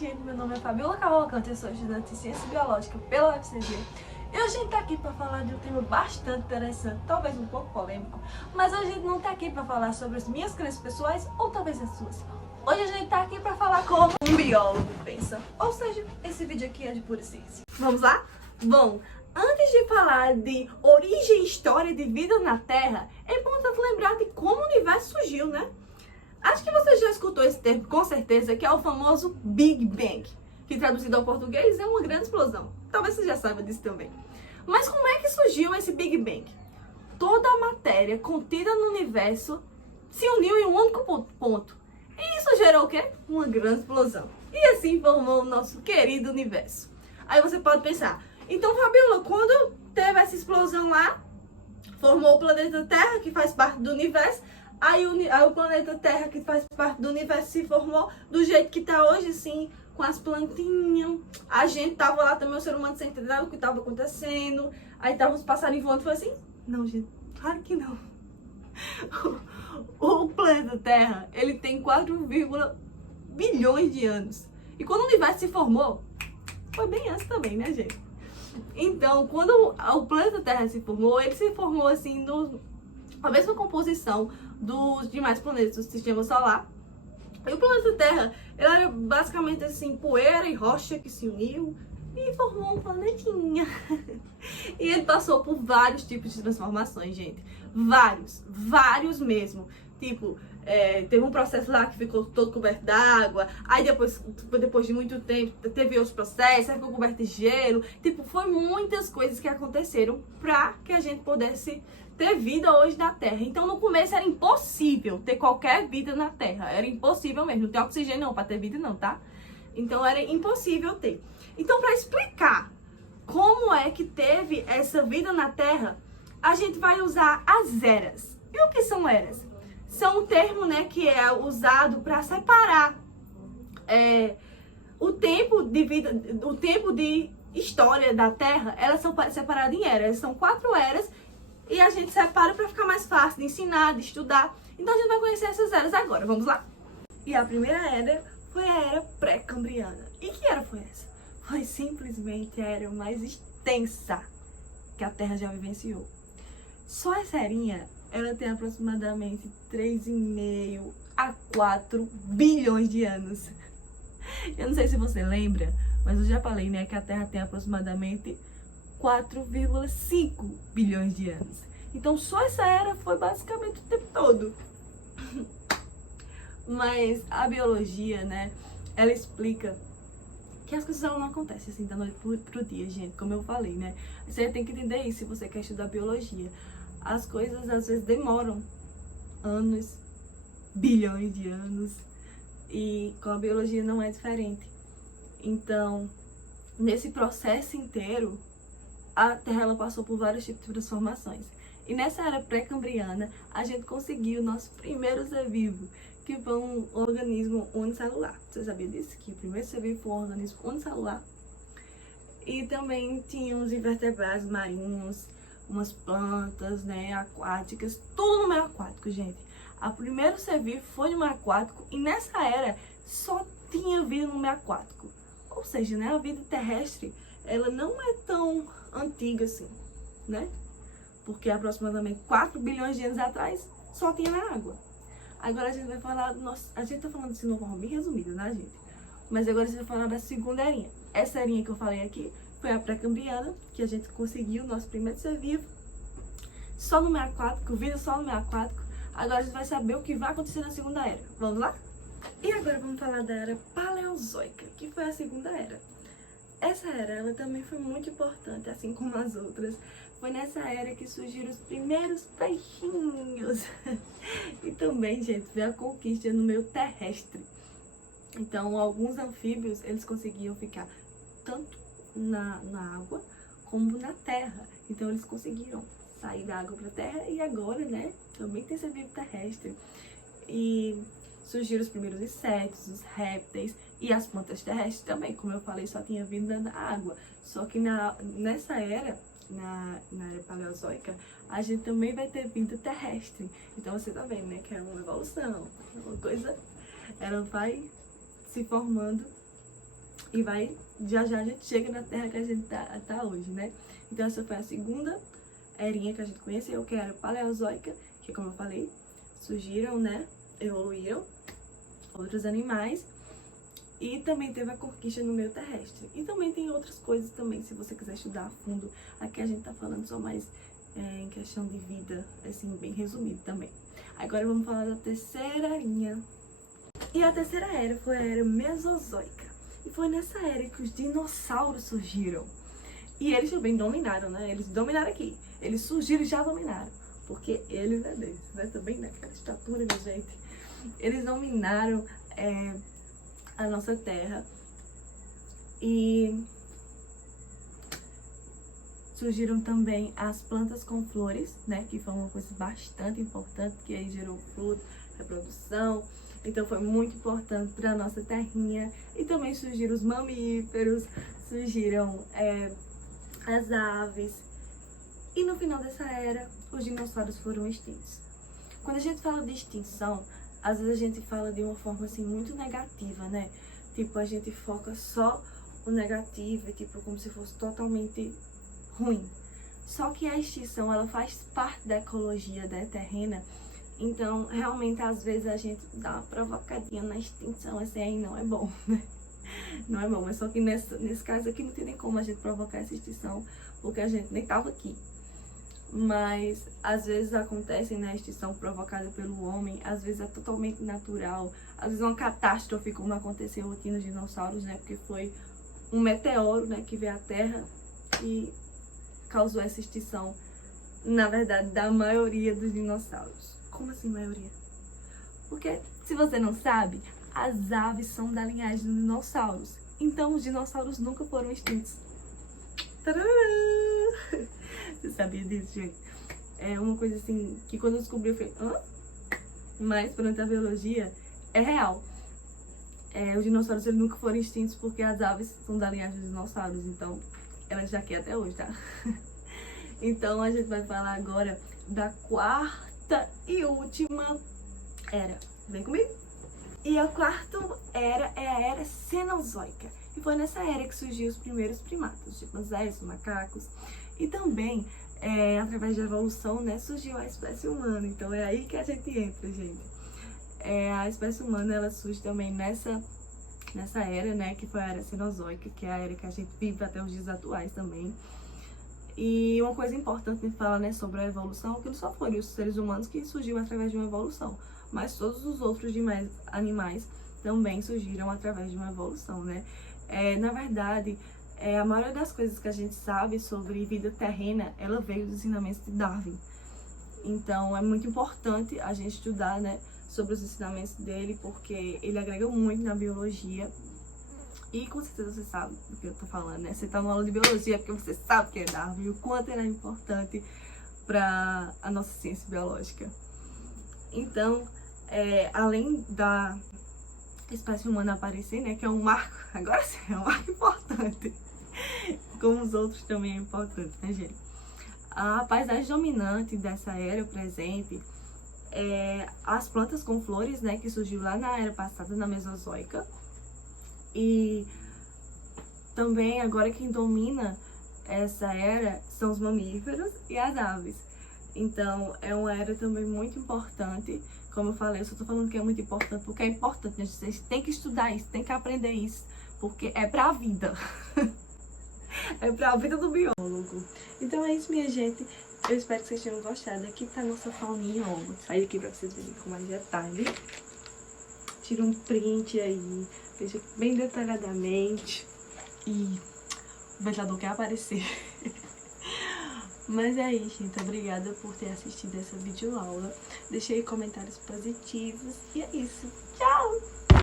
gente, meu nome é Fabiola Cavalcante, eu sou estudante de Ciência Biológica pela UFCG. E hoje a gente tá aqui para falar de um tema bastante interessante, talvez um pouco polêmico, mas hoje a gente não tá aqui para falar sobre as minhas crenças pessoais ou talvez as suas. Hoje a gente tá aqui para falar como um biólogo pensa, ou seja, esse vídeo aqui é de pura ciência. Vamos lá? Bom, antes de falar de origem e história de vida na Terra, é importante lembrar de como o universo surgiu, né? Acho que você já escutou esse termo, com certeza, que é o famoso Big Bang, que traduzido ao português é uma grande explosão. Talvez você já saiba disso também. Mas como é que surgiu esse Big Bang? Toda a matéria contida no universo se uniu em um único ponto. E isso gerou o quê? Uma grande explosão. E assim formou o nosso querido universo. Aí você pode pensar, então Fabiola, quando teve essa explosão lá, formou o planeta Terra, que faz parte do universo, aí o planeta Terra, que faz parte do universo, se formou do jeito que tá hoje, sim, com as plantinhas. A gente tava lá também, o ser humano sem entender nada do que tava acontecendo. Aí tava os passarinhos voando, foi assim? Não, gente, claro que não. O planeta Terra, ele tem 4, bilhões de anos. E quando o universo se formou, foi bem antes também, né, gente? Então, quando o planeta Terra se formou, ele se formou assim, a mesma composição dos demais planetas do sistema solar. E o planeta Terra, ele era basicamente assim, poeira e rocha que se uniu e formou um planetinha. E ele passou por vários tipos de transformações, gente. Vários mesmo. Tipo, teve um processo lá que ficou todo coberto d'água. Aí depois de muito tempo, teve outros processos, aí ficou coberto de gelo. Tipo, foi muitas coisas que aconteceram pra que a gente pudesse ter vida hoje na Terra. Então, no começo era impossível ter qualquer vida na Terra. Era impossível mesmo. Não tem oxigênio não pra ter vida não, tá? Então, era impossível ter. Então, pra explicar como é que teve essa vida na Terra, a gente vai usar as eras. E o que são eras? São um termo, né, que é usado para separar o tempo de vida, o tempo de história da Terra. Elas são separadas em eras. São 4 eras e a gente separa para ficar mais fácil de ensinar, de estudar. Então a gente vai conhecer essas eras agora. Vamos lá? E a primeira era foi a era pré-cambriana. E que era foi essa? Foi simplesmente a era mais extensa que a Terra já vivenciou. Só essa erinha, ela tem aproximadamente 3,5 a 4 bilhões de anos. Eu não sei se você lembra, mas eu já falei, né, que a Terra tem aproximadamente 4,5 bilhões de anos. Então só essa era foi basicamente o tempo todo. Mas a biologia, né, ela explica que as coisas não acontecem assim da noite pro dia, gente, como eu falei, né? Você tem que entender isso se você quer estudar biologia. As coisas às vezes demoram anos, bilhões de anos, e com a biologia não é diferente. Então, nesse processo inteiro, a Terra ela passou por vários tipos de transformações. E nessa era pré-cambriana, a gente conseguiu o nosso primeiro ser vivo, que foi um organismo unicelular. Você sabia disso? Que o primeiro ser vivo foi um organismo unicelular. E também tinha uns invertebrados marinhos, umas plantas, né, aquáticas, tudo no meio aquático, gente. O primeiro ser vivo foi no meio aquático e nessa era só tinha vida no meio aquático. Ou seja, né, a vida terrestre, ela não é tão antiga assim, né? Porque aproximadamente 4 bilhões de anos atrás só tinha na água. Agora a gente vai falar, a gente tá falando assim de uma forma bem resumida, né, gente? Mas agora a gente vai falar da segunda erinha. Essa erinha que eu falei aqui foi a pré-cambriana, que a gente conseguiu o nosso primeiro ser vivo, só no meio aquático, vida só no meio aquático. Agora a gente vai saber o que vai acontecer na segunda era. Vamos lá? E agora vamos falar da era paleozoica, que foi a segunda era. Essa era, ela também foi muito importante, assim como as outras. Foi nessa era que surgiram os primeiros peixinhos. E também, gente, veio a conquista no meio terrestre. Então, alguns anfíbios, eles conseguiam ficar tanto na água como na terra. Então, eles conseguiram sair da água para a terra e agora, né, também tem ser vivo terrestre. E surgiram os primeiros insetos, os répteis e as plantas terrestres também. Como eu falei, só tinha vida na água. Só que nessa era, na era paleozoica, a gente também vai ter vida terrestre. Então você tá vendo, né, que é uma evolução, uma coisa, ela vai se formando E já já a gente chega na Terra que a gente tá hoje, né? Então essa foi a segunda erinha que a gente conheceu, que era Paleozoica, que como eu falei, surgiram, né? Evoluíram outros animais. E também teve a conquista no meio terrestre. E também tem outras coisas também, se você quiser estudar a fundo. Aqui a gente tá falando só mais em questão de vida, assim, bem resumido também. Agora vamos falar da terceira erinha. E a terceira era foi a era Mesozoica. E foi nessa era que os dinossauros surgiram. E eles também dominaram, né? Eles dominaram aqui. Eles surgiram e já dominaram. Porque eles é desses, né? Também naquela estatura, minha gente. Eles dominaram a nossa Terra. E surgiram também as plantas com flores, né? Que foi uma coisa bastante importante, que aí gerou fruto, reprodução. Então foi muito importante para a nossa terrinha. E também surgiram os mamíferos, surgiram as aves. E no final dessa era, os dinossauros foram extintos. Quando a gente fala de extinção, às vezes a gente fala de uma forma assim muito negativa, né? Tipo, a gente foca só o negativo, tipo, como se fosse totalmente ruim. Só que a extinção, ela faz parte da ecologia, da terrena. Então, realmente, às vezes a gente dá uma provocadinha na extinção, assim, aí não é bom, né? Não é bom, mas só que nesse caso aqui não tem nem como a gente provocar essa extinção, porque a gente nem tava aqui. Mas, às vezes acontece, né, a extinção provocada pelo homem, às vezes é totalmente natural, às vezes é uma catástrofe, como aconteceu aqui nos dinossauros, né, porque foi um meteoro, né, que veio à Terra e causou essa extinção, na verdade, da maioria dos dinossauros. Como assim maioria? Porque, se você não sabe, as aves são da linhagem dos dinossauros. Então, os dinossauros nunca foram extintos. Tadã! Você sabia disso, gente? É uma coisa assim, que quando eu descobri, eu falei, hã? Mas, perante a biologia, é real. Os dinossauros, eles nunca foram extintos porque as aves são da linhagem dos dinossauros. Então, elas já aqui até hoje, tá? Então, a gente vai falar agora da quarta e última era. Vem comigo? E a quarta era é a era Cenozoica. E foi nessa era que surgiram os primeiros primatas, os chimpanzés, os macacos. E também, através da evolução, né, surgiu a espécie humana. Então é aí que a gente entra, gente. A espécie humana, ela surge também nessa era, né, que foi a era Cenozoica, que é a era que a gente vive até os dias atuais também. E uma coisa importante de falar, né, sobre a evolução, que não só foram os seres humanos que surgiram através de uma evolução, mas todos os outros demais animais também surgiram através de uma evolução, né? Na verdade, a maioria das coisas que a gente sabe sobre vida terrena, ela veio dos ensinamentos de Darwin. Então, é muito importante a gente estudar, né, sobre os ensinamentos dele, porque ele agrega muito na biologia. E com certeza você sabe do que eu tô falando, né? Você tá numa aula de biologia porque você sabe que é Darwin, o quanto ele é importante para a nossa ciência biológica. Então, além da espécie humana aparecer, né, que é um marco, agora sim, é um marco importante, como os outros também é importante, né, gente? A paisagem dominante dessa era presente as plantas com flores, né, que surgiu lá na era passada, na Mesozoica. E também agora quem domina essa era são os mamíferos e as aves. Então é uma era também muito importante. Como eu falei, eu só tô falando que é muito importante porque é importante, né? Vocês têm que estudar isso, têm que aprender isso, porque é pra vida. É pra vida do biólogo. Então é isso, minha gente. Eu espero que vocês tenham gostado. Aqui tá a nossa fauninha, ó. Vou sair aqui pra vocês verem com mais detalhe. Tira um print aí, veja bem detalhadamente. E o ventilador quer aparecer. Mas é isso, gente. Obrigada por ter assistido essa videoaula. Deixei comentários positivos. E é isso. Tchau!